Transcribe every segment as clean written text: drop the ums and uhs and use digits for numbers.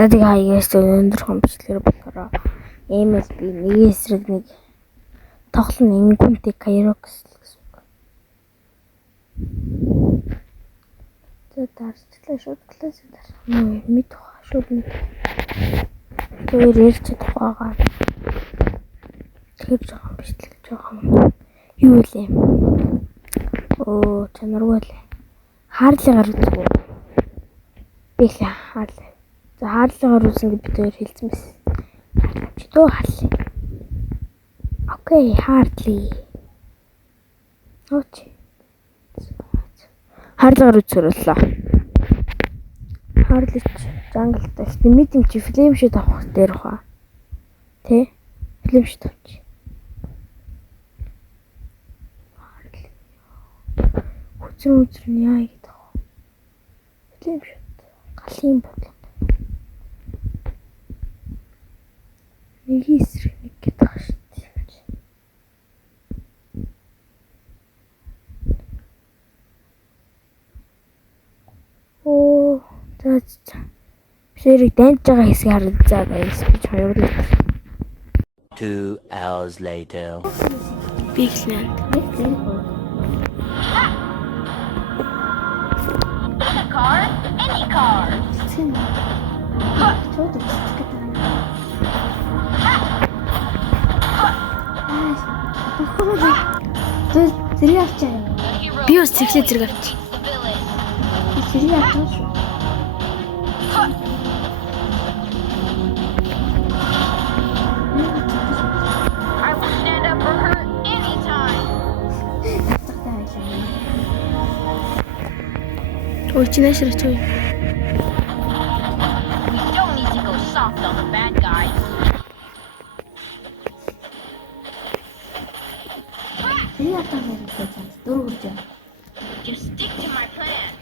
За тэгээ хаягаас өндөр хомчлэр болохоор MLB нэг эсрэг нэг тоглоно ингүнтэй Kairox гэсэн үг. За дарчлаа шууд класс дараа. Мэд шууд мэд. Тэр ярьж чадахгүй. Тэр жоохон бичлэг жоохон юу вэ? Оо чанаргүй л. Хаарлыгаар үзгүй. Би л хаарлаа. За хаарлыгаар үзэн бид хоёр хэлсэн байсан. Чи дөө хаалли. Окей, Хартли. Оч. Хаарлыгаар үзүүлээ. Харлич жанглтай. Мэдэн чи флейм шид авах дээр хаа. Тэ? Флейм шид авч. Хүчрүүч яа гэдэг вэ? Флейм шид. Галын бодлоо. Нэг эсрэг нэг гэдэг байгаа шүү дээ. Оо, за. Бишэрийг данж байгаа хэсгийг хараад заа гайс гэж хоёрлоо. 2 hours later. Bigland. Any car. Чин. Чод үздэг. Зэрэг авчаа. Би бас цэглээ зэрэг авчи. Зэрэг авчаа. I will stand up for her anytime. Ой чинашраач ой. We don't need to go soft on the bad guys. Зэрэг авчаа гэсэн дөрөв үрж. Just stick to my plan.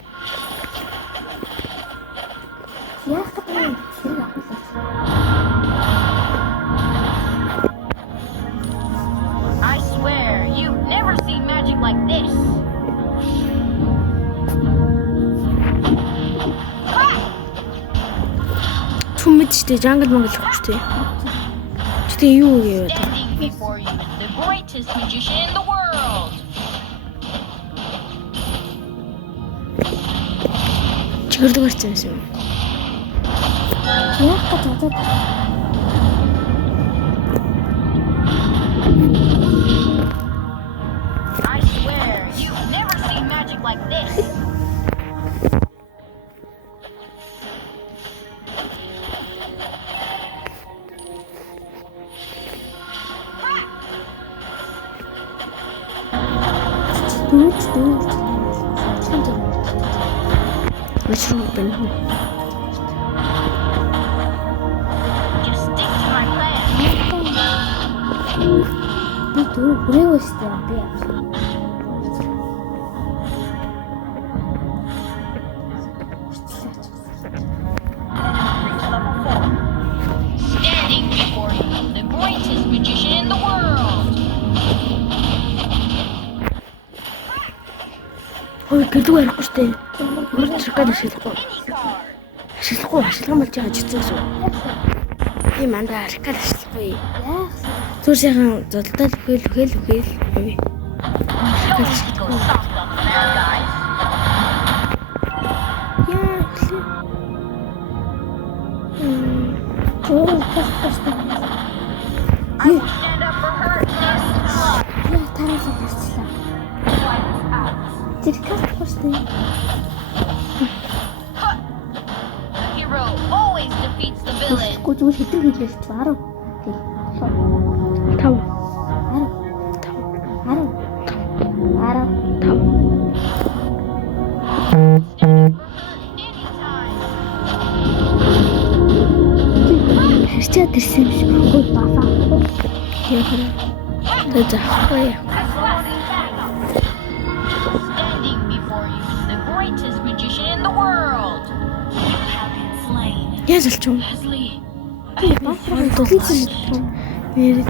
Яах гэдэг вэ? Зэрэг авах. I swear, you've never seen magic like this. Чүмэдчтэй жангл монгол хөвчтэй. Чүтээ юу гэв? Standing before you, the greatest magician in the world. Чигэрдэг гарсан юм. Яах гэж бодоод. I swear, you've never seen magic like this. What's wrong with me? Just stick to my plan. Би дөрөв хүрээвэстэй би авсан. Standing before you, the greatest magician in the world. Ой гэдэг ярихгүй штэ. Урд чиркад ашиглахгүй. Any car. Ашиглахгүй ашиглан болж байгаа жицэн шүү. Би мандаа аркад ашиглахгүй. Яах вэ? Зүр сайхан зодтол үхэл. Don't need to go soft on the bad guys. I will stand up for her anytime. Яа тараасаа гарчлаа. Зэрэгтэй штэ. The hero always defeats the villain. Гү зүгээр хитэн хэлээс 10. Окей. 5. 10. Хэрчээд ирсэн юм шиг хөө бафаа. Яах вэ? Тэзээ. Standing before you, the greatest magician in the world. Яаж олч юм? Leslie. Би бафаа дуулсан. Мэрэд.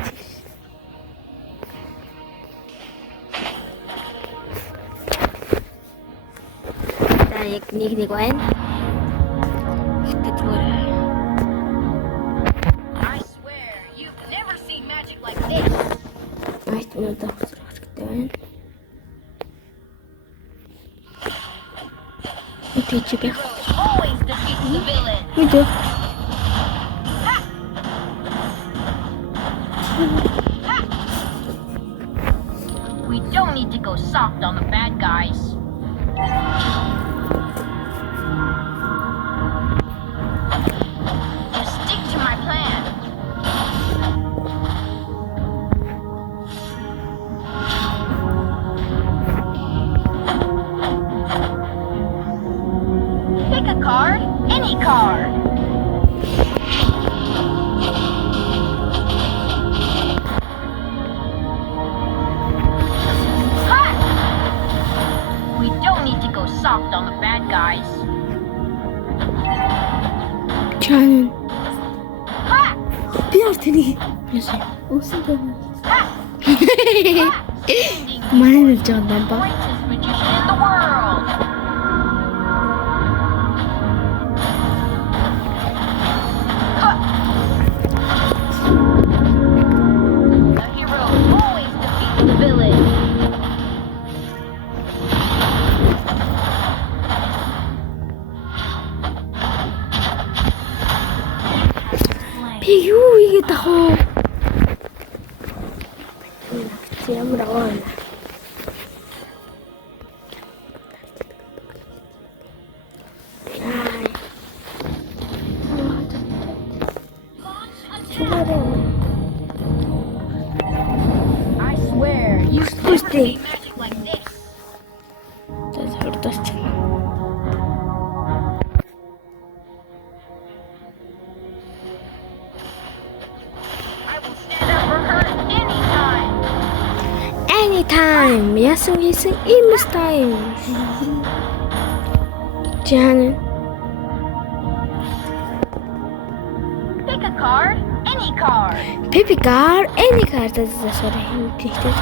За яг нэг байна. Ихтэй зүгээр. айтмуудаа хөсрөх хэрэгтэй байна. Тэгж байх. Always defeats the villain. Мэдээ. We don't need to go soft on the bad guys. Just stick to my plan. Pick a card, any card. Ha! We don't need to go soft on the bad guys. Чаана. Ha! Би ард тэнийг яасан. Уусан дээр. Манай нэр жоо дамба. Greatest magician in the world. Ha! The hero always defeats the villain. Би юу игээд ах вэ? Ямар аваа. I swear, you Пусти. magic like this. Tas хурдаас ч. I will stand up for her anytime. Anytime. Яасан хийсэн имс time. Чаана. Pick a card, any card. Pipi card, any card засвар юм тэгтэй.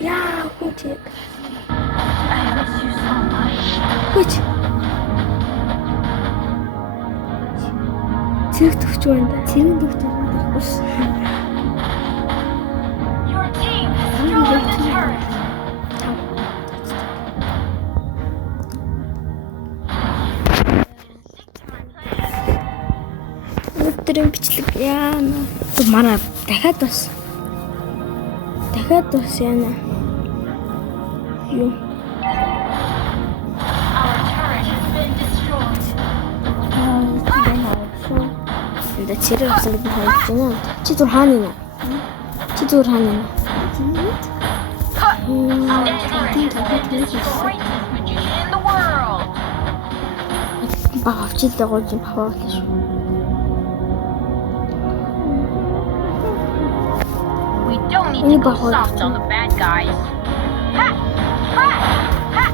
Яа, хүч. I miss you so much. Хүч. Цэг төгч байна да. Цэрэн төгч байна. Ус. Your team destroyed the turret. Stick to my plan. Өдрийн бичлэг яана. Манай дахиад бас яана. Юу? Our turret has been destroyed. Энд чирэг авсан гэдэг хайж байна. Чи зүр хаана нэ? Чи зүр хаана нэ? Our turret has been destroyed. Greatest magician in the world. Авчилдаг гол юм хаваалаа шүү. We don't need Ini to go bahaya. soft on the bad guys. Ha! Ha! Ha!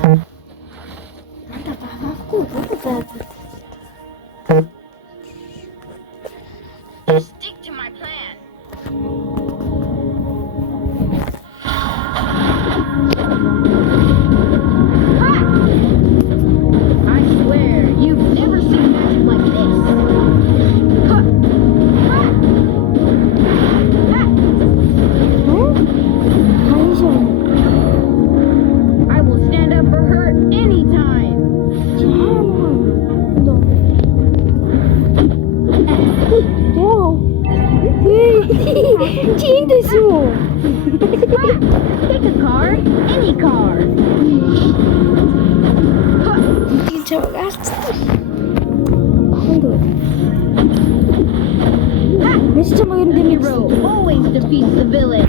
Stick to my plan. Ha! I swear, you've never seen magic like this. Ha! Ha! Ha! I will stand up for her anytime. Чи энд байсан юу? Pick a card, any card. Тийм чамаг алцсан. Хондоо. Мэс чамаг юм The дэмий. hero always defeats the villain.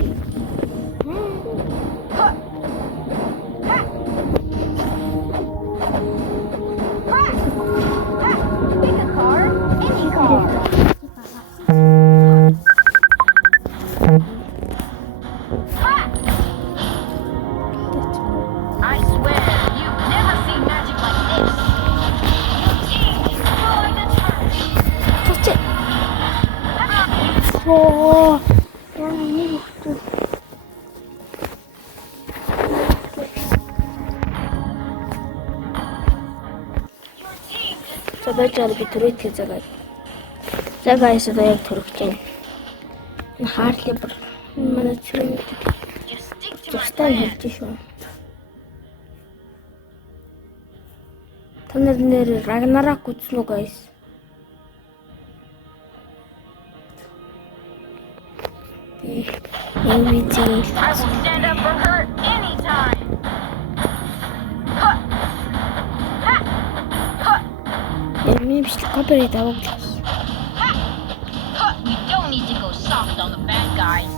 Pick a card, any card. I swear, you've never seen magic like this. Your team destroyed the turret. Чоч. Оо. Яа нэг хөтөл. Your team destroyed За байж байгаа би түрээд хийж байгаа. За guys одоо яг төрөх чинь. Энэ Harley бүр манай цэрэг Just stick to my зурстай plan. хэлж шүү. Та нар нэр Ragnarok үзсэн үү guys? Everything. I will stand up for her anytime. Huh. Ha. Huh. Миний бичлэг копирайт авах. Huh. We don't need to go soft on the bad guys.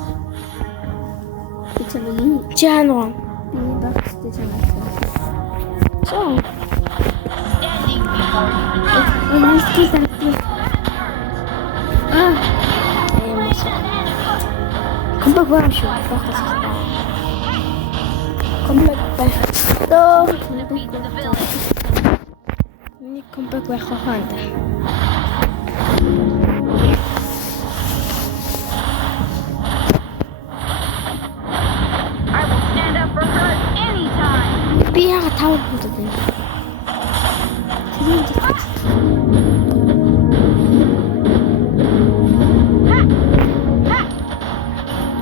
Чаано. Standing before you. Комбак байгаа шүү. Комбак байх. Тоо. Defeat the villain. Миний комбак байх хаанда. I will stand up for her anytime. Би яга тавд бодод байна.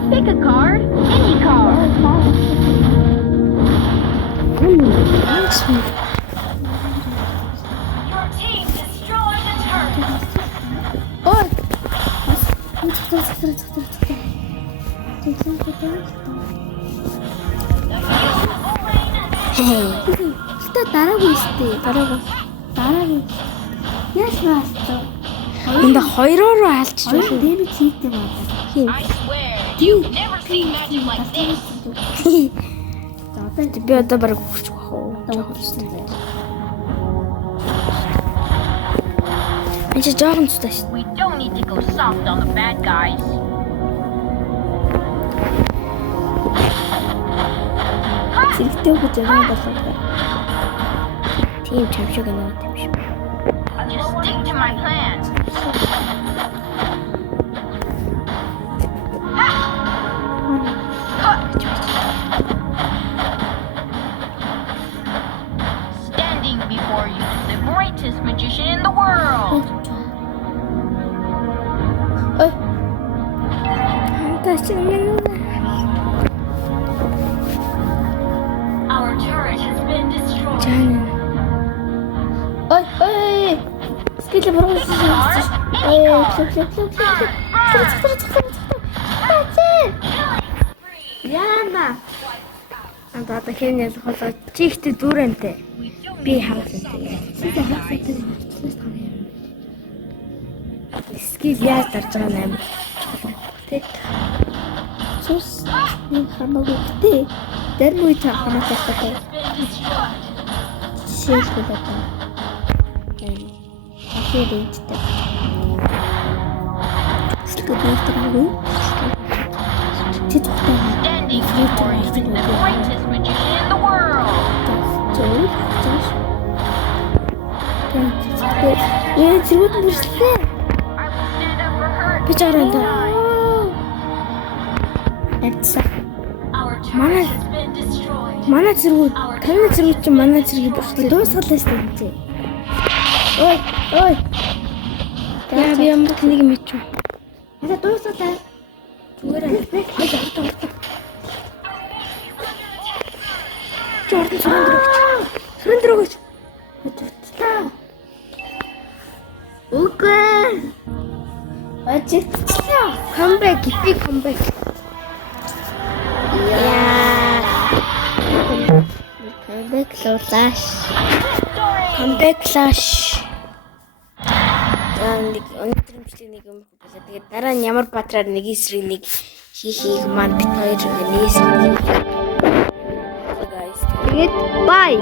Pick a card. Any card. Your team destroyed the turret. Ой. Гэтэ дараагүй штэ. Дараагүй. Яаш баасаа. Энд хоёроор алчж байна. Дэмэж хийдэг байна. Хин. I swear, you've never seen magic like this. Би одоо бараг өгч байх уу? Энд чи жоохон цутай штэ. We don't need to go soft on the bad guys. Зэрэгтэй өгч байгаа болоо. Тийм чамшиг нэг юм шиг. Just stick to my plan. Standing before you, the greatest magician in the world. Ой. Тас чинь Our turret has been destroyed. Жан. Ой. Скил бороо. Яна. Анда хэн ял холоо чихтэй дүүрэнтэй. Би харсан. Скил яаж дарж байгаа юм бэ? Тэг. Сус нэг хамаагүй тий. Дэрмүй та хамаатай таа. Шээс гэдэг. Ахирэжтэй. Скэдэгтэй. Тэтгтэй. Standing before you, the greatest magician in the world. Яа, зэрэг мөрслээ. I will stand up for her. Би жаранда. Our Манай turret has been destroyed. манай зэрэг танай зэрэг чи манай зэрэг бүрслээ. Дуусгалаа шүү дээ. Ой. Яа би юм нэг юм ичүү. Яа дуусгалаа. Зүгээр ээ. Jordan surrender. Үгүй. Ачигтлаа. Comeback, big comeback. Яа. Comeback clash. Comeback clash. Нэг өнөөдөр нэг юм хэлээ. Тэгээд дараа нь ямар патраар нэг эсрэг нэг хийх маань бит хоёр нэгээс. Guys. Тэгээд bye.